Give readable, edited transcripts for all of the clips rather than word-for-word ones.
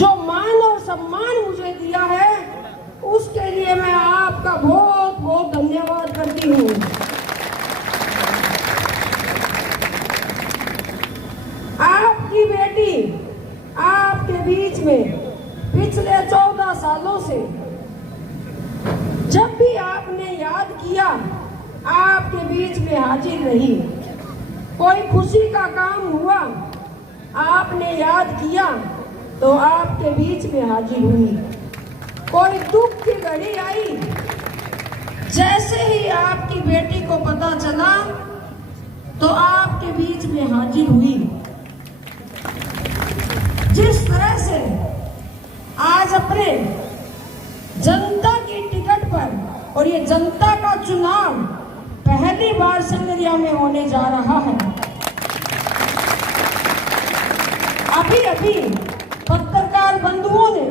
जो मान और सम्मान मुझे दिया है उसके लिए मैं आपका बहुत बहुत धन्यवाद करती हूँ। आपकी बेटी आपके बीच में पिछले 14 सालों से जब भी आपने याद किया आपके बीच में हाजिर रही। कोई खुशी का काम हुआ आपने याद किया तो आपके बीच में हाजिर हुई। कोई दुख की घड़ी आई जैसे ही आपकी बेटी को पता चला तो आपके बीच में हाजिर हुई। जिस तरह से आज अपने जनता की टिकट पर, और ये जनता का चुनाव पहली बार संगरिया में होने जा रहा है। अभी अभी पत्रकार बंधुओं ने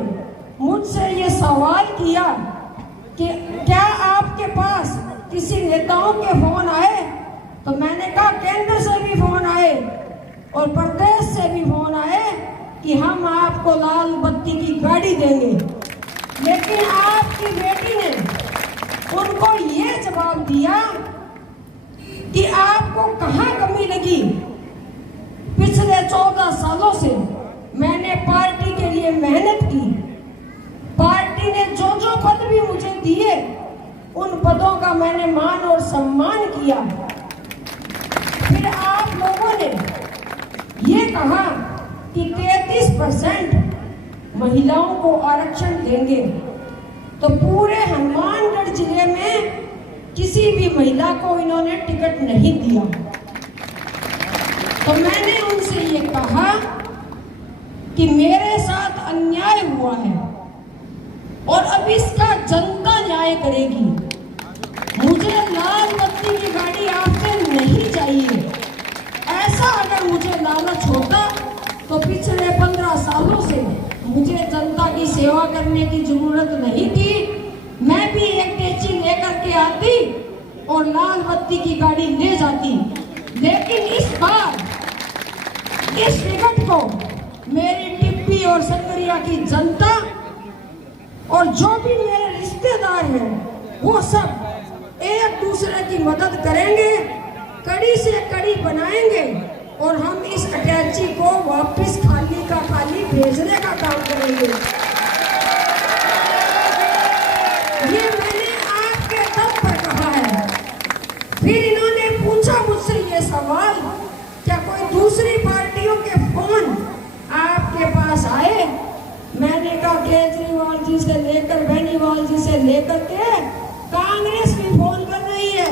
मुझसे ये सवाल किया कि क्या आपके पास किसी नेताओं के फोन आए, तो मैंने कहा केंद्र से भी फोन आए और प्रदेश से भी फोन आए कि हम आपको लाल बत्ती की गाड़ी देंगे। लेकिन आपकी बेटी ने उनको ये जवाब दिया कि आपको कहाँ कमी लगी। पिछले 14 सालों से मैंने पार्टी के लिए मेहनत की। पार्टी ने जो जो पद भी मुझे दिए उन पदों का मैंने मान और सम्मान किया। फिर आप लोगों ने ये कहा कि 33% महिलाओं को आरक्षण देंगे, तो पूरे हनुमानगढ़ जिले में किसी भी महिला को इन्होंने टिकट नहीं दिया। तो मैंने उनसे ये कहा कि मेरे साथ अन्याय हुआ है और अब इसका जनता न्याय करेगी। मुझे लाल बत्ती की गाड़ी आपसे नहीं चाहिए। ऐसा अगर मुझे लालच होता तो पिछले 15 सालों से मुझे जनता की सेवा करने की जरूरत नहीं थी। मैं भी एक टेची लेकर के आती और लाल बत्ती की गाड़ी ले जाती। लेकिन इस बार इस टिकट को मेरी टिप्पी और संगरिया की जनता और जो भी मेरे रिश्तेदार हैं वो सब एक दूसरे की मदद करेंगे, कड़ी से कड़ी बनाएंगे और हम इस अटैची को वापस खाली का खाली भेजने का काम करेंगे। ये मैंने आपके दम पर कहा है। फिर इन्होंने पूछा मुझसे ये सवाल, क्या कोई दूसरी पार्टियों के फोन आपके पास आए? मैंने कहा केजरीवाल जी से लेकर बेनीवाल जी से लेकर के कांग्रेस भी फोन कर रही है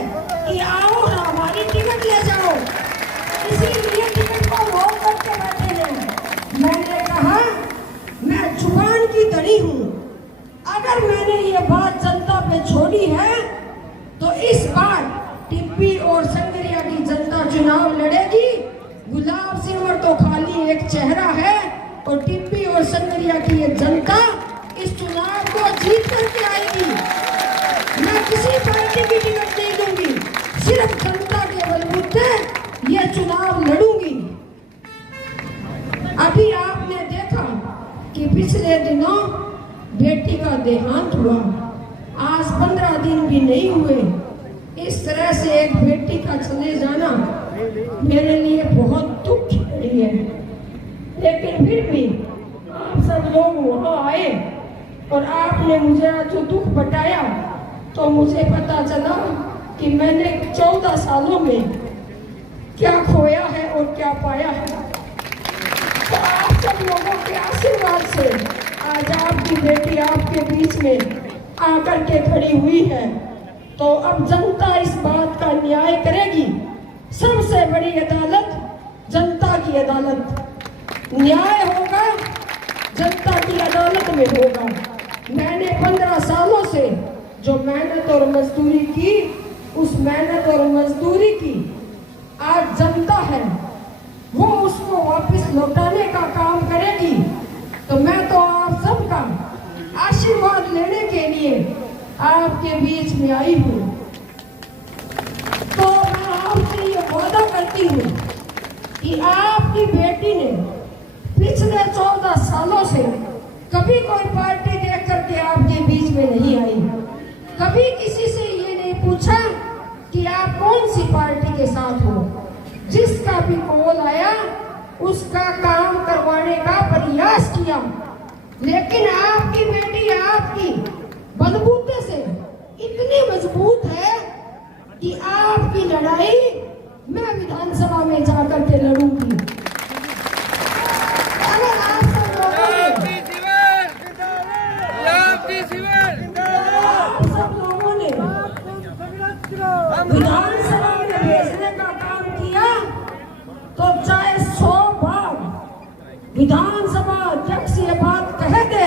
कि आओ हमारी टिकट ले जाओ, इसीलिए टिकट को रोक करके बैठे हैं। मैंने कहा मैं जुबान की धनी हूँ, अगर मैंने ये बात जनता पे छोड़ी है तो इस बार टिप्पी और संगरिया की जनता चुनाव लड़ेगी। गुलाब सिंह तो खाली एक चेहरा है और टिप्पी और संगरिया की ये जनता इस चुनाव को जीत करके आएगी। मैं किसी पार्टी की टिकट नहीं दूंगी, सिर्फ जनता के बलबूते ये चुनाव लड़ूंगी। अभी आपने देखा कि पिछले दिनों बेटी का देहांत हुआ। आज 15 दिन भी नहीं हुए। इस तरह से एक बेटी का चले जाना मेरे लिए बहुत दुख की घड़ी है। लेकिन फिर भी आप सब लोग वहाँ आए और आपने मुझे जो दुख बताया तो मुझे पता चला कि मैंने 14 सालों में क्या खोया है और क्या पाया है। तो आप सब लोगों के आशीर्वाद से आज आपकी बेटी आपके बीच में आकर के खड़ी हुई है। तो अब जनता इस बात का न्याय करेगी। सबसे बड़ी अदालत जनता की अदालत, न्याय होगा जनता की अदालत में होगा। मैंने 15 सालों से जो मेहनत और मजदूरी की, उस मेहनत और मजदूरी की आज जनता है वो उसको वापस लौटाने का काम करेगी। तो मैं तो आप सबका आशीर्वाद लेने के लिए आपके बीच में आई हूँ। तो मैं आपसे ये वादा करती हूँ कि आपकी बेटी ने पिछले 14 सालों से कभी कोई पार्टी देख करके आपके बीच में नहीं आई, कभी किसी से ये नहीं पूछा कि आप कौन सी पार्टी के साथ हो। जिसका भी कॉल आया उसका काम करवाने का प्रयास किया, लेकिन आपकी बेटी आपकी बलबूते से इतनी मजबूत है कि आपकी लड़ाई मैं विधानसभा में जाकर के लड़ूंगी। अगर आप सब लोगों ने विधानसभा में भेजने का काम किया तो चाहे 100 बार विधानसभा अध्यक्ष ये बात कह दे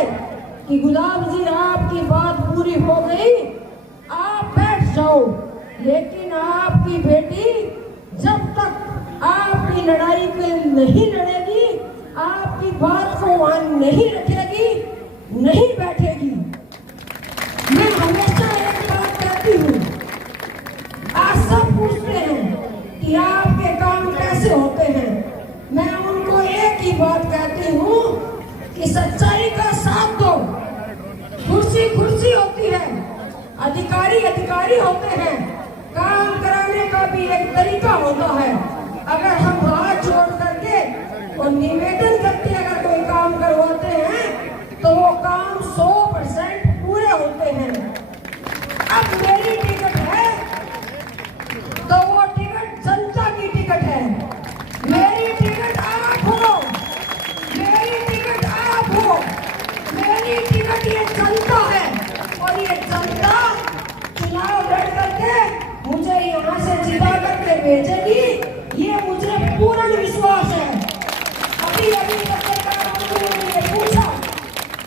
कि गुलाब जी आपकी बात पूरी हो गई, आप बैठ जाओ, लेकिन आपकी बेटी जब तक आपकी लड़ाई पे नहीं लड़ेगी, आपकी बात को मान नहीं रखेगी, नहीं बैठेगी। मैं हमेशा एक बात कहती हूँ, आज सब पूछते हैं कि आपके काम कैसे होते हैं। मैं उनको एक ही बात कहती हूँ कि सच्चाई का साथ दो। कुर्सी कुर्सी होती है, अधिकारी अधिकारी होते हैं, काम कराने का भी एक तरीका होता है। अगर हम हाथ जोड़ करके और निवेदन करके अगर कोई काम करवाते हैं तो वो काम 100% पूरे होते हैं। अब मेरी टिकट है तो वो टिकट जनता की टिकट है। मेरी टिकट आप हो, मेरी टिकट आप हो, मेरी टिकट ये जनता है और ये जनता चुनाव लड़ करके मुझे यहाँ से जिता करके भेजेगी, ये मुझे पूर्ण विश्वास है। अभी अभी पत्रकारों ने मुझे पूछा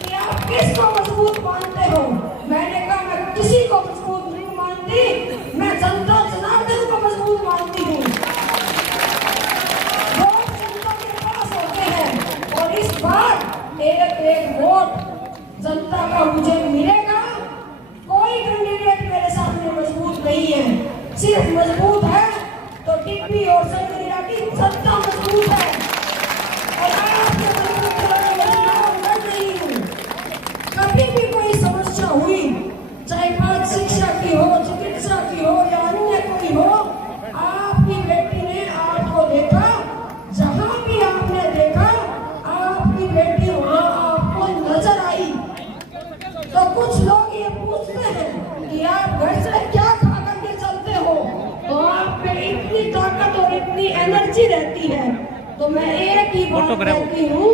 कि आप किसको मजबूत मानते हो, मैंने कहा मैं किसी को मजबूत नहीं मानती, मैं जनता जनार्दन को मजबूत मानती हूँ। वोट जनता के पास होते हैं और इस बार एक वोट जनता का मुझे मिलेगा। कोई कैंडिडेट मेरे सामने मजबूत नहीं है, सिर्फ मजबूत है तो टिप्पी और संगरिया की जनता मजबूत है और आपके मजबूत करने में चुनाव लड़ रही हूँ। कभी भी कोई समस्या हुई, चाहे बात शिक्षा की हो, चिकित्सा की हो या अन्य कोई हो, आपकी बेटी ने आपको देखा, जहाँ भी आपने देखा आपकी बेटी वहाँ आपको नजर आई। तो कुछ लोग ये पूछते हैं कि आप घर से क्या खा करके चलते हो, तो आप में इतनी ताकत और इतनी एनर्जी रहती है। तो मैं एक ही बात कहती हूँ,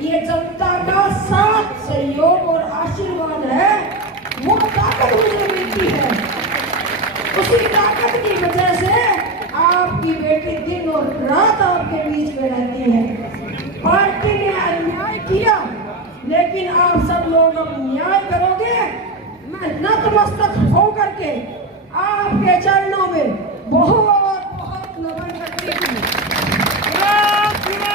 ये जनता का साथ सहयोग और आशीर्वाद है, वो ताकत मुझे मिलती है। उसी ताकत की वजह से आपकी बेटी दिन और रात आपके बीच में रहती है। पार्टी ने अन्याय किया, लेकिन आप सब लोग अब न्याय करोगे। मैं नतमस्तक होकर के आपके चरणों में बहुत बहुत नमन करती हूँ। आपका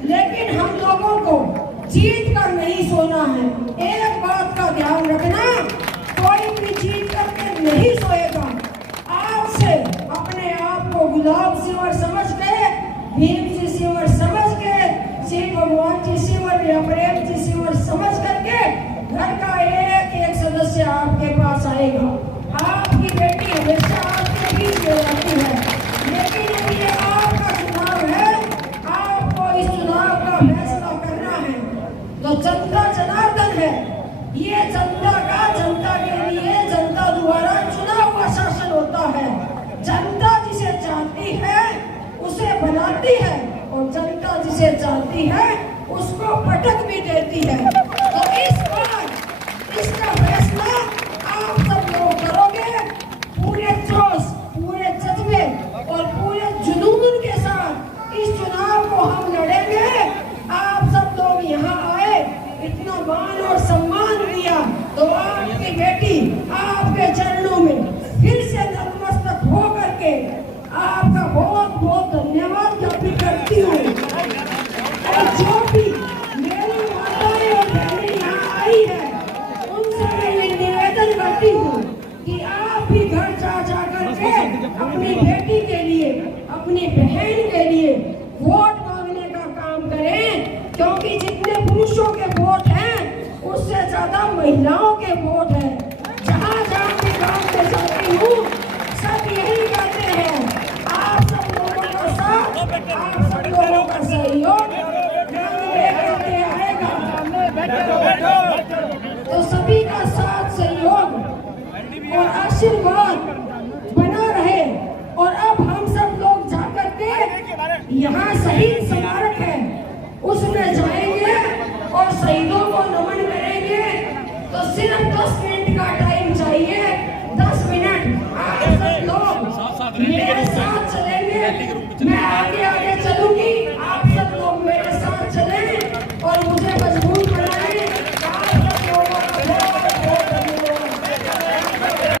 लेकिन हम लोगों को जीत कर नहीं सोना है। एक बात का ध्यान रखना, कोई भी जीत करके नहीं सोएगा। आज से अपने आप को गुलाब सिंवर समझ के, भीम जी सिंवर समझ के, श्री भगवान जी सिंवर या प्रेम जी सिंवर समझ करके घर का एक एक सदस्य आपके पास आएगा। आपकी बेटी हमेशा आपके बीच में रहती है, लेकिन अब ये आपका चुनाव है, आपको इस चुनाव का फैसला करना है। तो जनता जनार्दन है, ये जनता का, जनता के लिए जनता द्वारा चुना हुआ शासन होता है। जनता जिसे चाहती है उसे बनाती है, और जनता जिसे चाहती है उसको पटक भी देती है। तो इस बार इसका फैसला आप सब लोग करोगे, पूरे जोश, पूरे जज्बे और पूरे जुनून के साथ इस चुनाव को हम लड़ेंगे। आप सब लोग यहाँ आए, इतना मान और सम्मान दिया, तो आपकी बेटी आपके चरणों में फिर से नतमस्तक हो करके आपका बहुत बहुत धन्यवाद ज्ञापित करती हूँ। और जो भी मेरी माताएं और बहनें यहाँ आई है, उनसे मैं ये निवेदन करती हूँ कि आप भी घर जा जा करके अपनी बेटी के लिए, अपनी बहन के लिए वोट मांगने का काम करें, क्योंकि जितने पुरुषों के वोट हैं उससे ज्यादा महिलाओं के वोट हैं। जहाँ जहाँ भी गाँव में जाती हूँ सब यही कहते हैं, आप सब लोगों का साथ, आप सब लोगों का सहयोग लेके आएगा। तो सभी का साथ, सहयोग और आशीर्वाद बना रहे। और अब हम सब लोग जाकर के यहाँ शहीद स्मारक है उसमें जाएंगे और शहीदों को नमन करेंगे। तो सिर्फ 10 मिनट का टाइम चाहिए, 10 मिनट आप सब लोग मेरे साथ चलेंगे।